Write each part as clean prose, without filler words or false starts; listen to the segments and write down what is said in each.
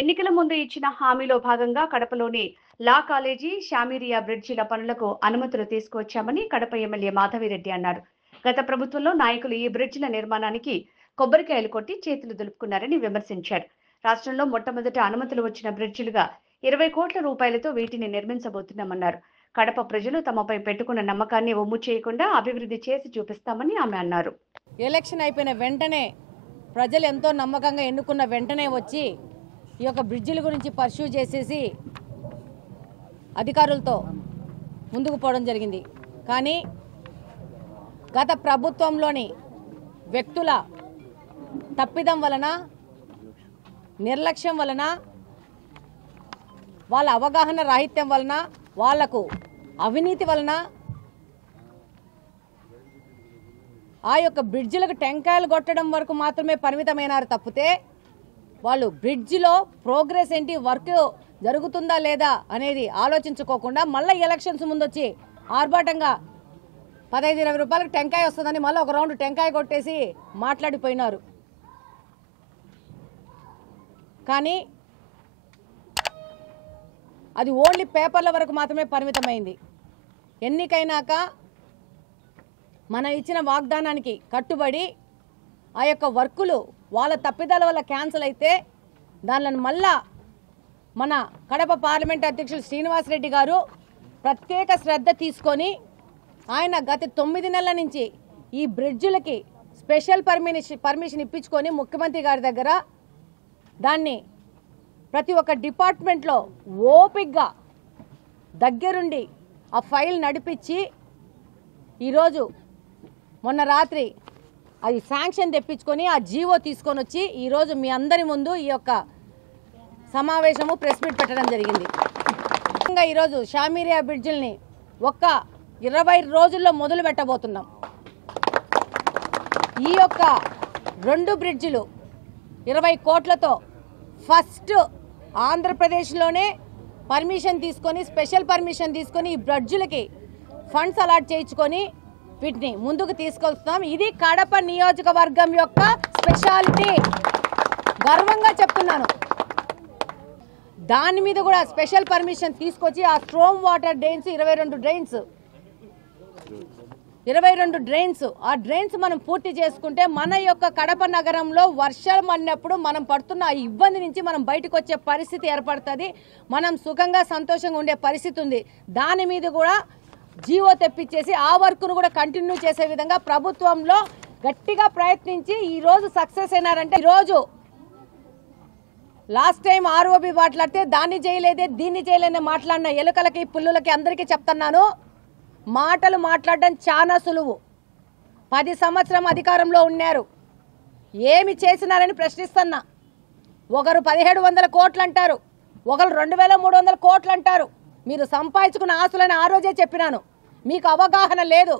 ఎన్నికల ముందు ఇచ్చిన హామీలో భాగంగా కడపలోని లా కాలేజీ, షామీరియా బ్రిడ్జిల పనులకు అనుమతులు తీసుకువచ్చామని కడప ఎమ్మెల్యే మాధవిరెడ్డి అన్నారు. గత ప్రభుత్వంలో నాయకులు ఈ బ్రిడ్జిల నిర్మాణానికి కొబ్బరికాయలు కొట్టి చేతులు దులుపుకున్నారని విమర్శించారు. రాష్ట్రంలో మొట్టమొదట అనుమతులు వచ్చిన బ్రిడ్జిలుగా 20 కోట్ల రూపాయలతో వీటిని నిర్మించబోతున్నామన్నారు. కడప ప్రజలు తమపై పెట్టుకున్న నమ్మకాన్ని ఒమ్ము చేయకుండా అభివృద్ధి చేసి చూపిస్తామని ఆమె అన్నారు. ఎలక్షన్ అయిపోయిన వెంటనే ప్రజలు ఎంతో నమ్మకంగా ఎన్నుకున్న వెంటనే వచ్చి ఈ యొక్క బ్రిడ్జిల గురించి పర్స్యూ చేసేసి అధికారులతో ముందుకు పోవడం జరిగింది. కానీ గత ప్రభుత్వంలోని వ్యక్తుల తప్పిదం వలన, నిర్లక్ష్యం వలన, వాళ్ళ అవగాహన రాహిత్యం వలన, వాళ్లకు అవినీతి వలన ఆ యొక్క బ్రిడ్జిలకు టెంకాయలు కొట్టడం వరకు మాత్రమే పరిమితమైనారు తప్పితే వాళ్ళు బ్రిడ్జిలో ప్రోగ్రెస్ ఏంటి, వర్క్ జరుగుతుందా లేదా అనేది ఆలోచించుకోకుండా మళ్ళీ ఎలక్షన్స్ ముందు వచ్చి ఆర్భాటంగా 15-20 రూపాయలకు టెంకాయ వస్తుందని మళ్ళీ ఒక రౌండ్ టెంకాయ కొట్టేసి మాట్లాడిపోయినారు. కానీ అది ఓన్లీ పేపర్ల వరకు మాత్రమే పరిమితమైంది. ఎన్నికైనాక మనం ఇచ్చిన వాగ్దానానికి కట్టుబడి ఆ యొక్క వర్కులు వాళ్ళ తప్పిదాల వల్ల క్యాన్సిల్ అయితే దానిని మళ్ళా మన కడప పార్లమెంట్ అధ్యక్షులు శ్రీనివాసరెడ్డి గారు ప్రత్యేక శ్రద్ధ తీసుకొని ఆయన గత 9 నెలల నుంచి ఈ బ్రిడ్జులకి స్పెషల్ పర్మిషన్ ఇప్పించుకొని ముఖ్యమంత్రి గారి దగ్గర దాన్ని ప్రతి ఒక్క డిపార్ట్మెంట్లో ఓపిక్గా దగ్గరుండి ఆ ఫైల్ నడిపించి ఈరోజు మొన్న రాత్రి అది శాంక్షన్ తెప్పించుకొని ఆ జీవో తీసుకొని వచ్చి ఈరోజు మీ అందరి ముందు ఈ యొక్క సమావేశము ప్రెస్ మీట్ పెట్టడం జరిగింది. ఈరోజు షామీరియా బ్రిడ్జిల్ని ఒక్క 20 రోజుల్లో మొదలు పెట్టబోతున్నాం. ఈ యొక్క 2 బ్రిడ్జిలు 20 కోట్లతో ఫస్ట్ ఆంధ్రప్రదేశ్లోనే పర్మిషన్ తీసుకొని, స్పెషల్ పర్మిషన్ తీసుకొని ఈ బ్రిడ్జిలకి ఫండ్స్ అలాట్ చేయించుకొని వీటిని ముందుకు తీసుకొస్తున్నాం. ఇది కడప నియోజకవర్గం యొక్క స్పెషాలిటీ, గర్వంగా చెప్తున్నాను. దాని మీద కూడా స్పెషల్ పర్మిషన్ తీసుకొచ్చి ఆ స్ట్రోమ్ వాటర్ డ్రైన్స్ 22 డ్రైన్స్ ఆ డ్రైన్స్ మనం పూర్తి చేసుకుంటే మన యొక్క కడప నగరంలో వర్షం అన్నప్పుడు మనం పడుతున్న ఇబ్బంది నుంచి మనం బయటకు వచ్చే పరిస్థితి ఏర్పడుతుంది. మనం సుఖంగా సంతోషంగా ఉండే పరిస్థితి ఉంది. దాని మీద కూడా జీవో తెప్పించేసి ఆ వర్క్ను కూడా కంటిన్యూ చేసే విధంగా ప్రభుత్వంలో గట్టిగా ప్రయత్నించి ఈరోజు సక్సెస్ అయినారంటే, ఈరోజు లాస్ట్ టైం ఆర్ఓబి మాట్లాడితే దాన్ని చేయలేదే దీన్ని చేయలేదని మాట్లాడిన ఎలుకలకి పుల్లులకి అందరికీ చెప్తున్నాను, మాటలు మాట్లాడడం చాలా సులువు. 10 సంవత్సరం అధికారంలో ఉన్నారు, ఏమి చేసినారని ప్రశ్నిస్తున్నా. ఒకరు 1700 కోట్లు అంటారు, ఒకరు 2300 కోట్లు అంటారు. మీరు సంపాదించుకున్న ఆస్తులని ఆ రోజే చెప్పినాను. మీకు అవగాహన లేదు,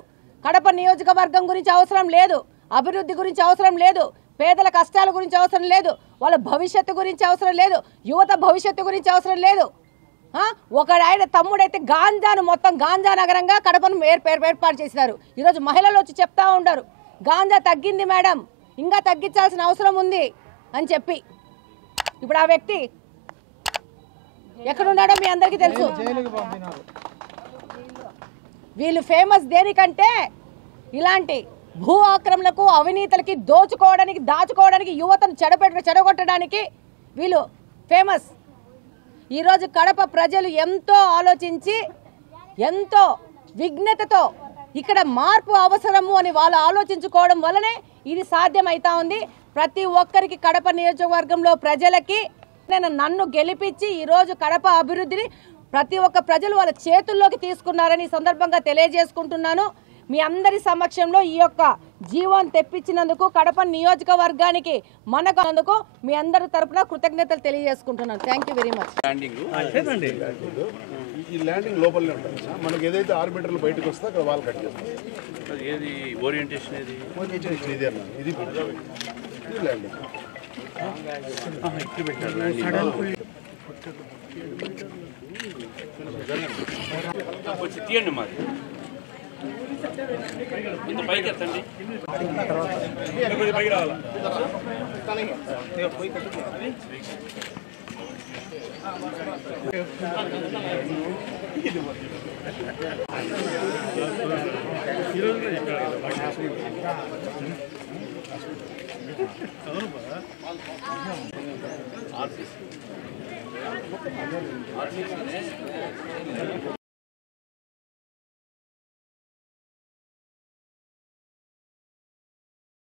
కడప నియోజకవర్గం గురించి అవసరం లేదు, అభివృద్ధి గురించి అవసరం లేదు, పేదల కష్టాల గురించి అవసరం లేదు, వాళ్ళ భవిష్యత్తు గురించి అవసరం లేదు, యువత భవిష్యత్తు గురించి అవసరం లేదు. ఆయన తమ్ముడైతే గాంజాను మొత్తం గాంజా నగరంగా కడపను ఏర్పాటు చేసినారు. ఈరోజు మహిళలు వచ్చి చెప్తా ఉంటారు, గాంజా తగ్గింది మేడం, ఇంకా తగ్గించాల్సిన అవసరం ఉంది అని చెప్పి. ఇప్పుడు ఆ వ్యక్తి ఎక్కడున్నాడో మీ అందరికీ తెలుసు. వీళ్ళు ఫేమస్ దేనికంటే ఇలాంటి భూ ఆక్రమణలకు, అవినీతులకి, దోచుకోవడానికి, దాచుకోవడానికి, యువతను చెడగొట్టడానికి వీళ్ళు ఫేమస్. ఈరోజు కడప ప్రజలు ఎంతో ఆలోచించి, ఎంతో విఘ్నతతో ఇక్కడ మార్పు అవసరము అని వాళ్ళు ఆలోచించుకోవడం వల్లనే ఇది సాధ్యమవుతా ఉంది. ప్రతి ఒక్కరికి కడప నియోజకవర్గంలో ప్రజలకి నన్ను గెలిపించి ఈరోజు కడప అభివృద్ధిని ప్రతి ఒక్క ప్రజలు వాళ్ళ చేతుల్లోకి తీసుకున్నారని సందర్భంగా తెలియజేసుకుంటున్నాను. మీ అందరి సమక్షంలో ఈ యొక్క జీవోని తెప్పించినందుకు, కడప నియోజకవర్గానికి మనకు మీ అందరి తరపున కృతజ్ఞతలు తెలియజేసుకుంటున్నాను. Thank you very much. ఈ ల్యాండింగ్ లోపలనే ఉంటుంది సార్. మనకి ఏదైతే ఆర్బిటర్లు బయటకు వస్తే అక్కడ వాళ్ళు కట్ చేస్తారు. ఏది ఓరియంటేషన్ ఇది ఇదే అన్న, ఇది ల్యాండింగ్ ఇక్కడ పెట్టారు ల్యాండింగ్. కొంచెం తీయండి మరి, ఇంత పైకి ఎత్తండి. పైకి రావాలా?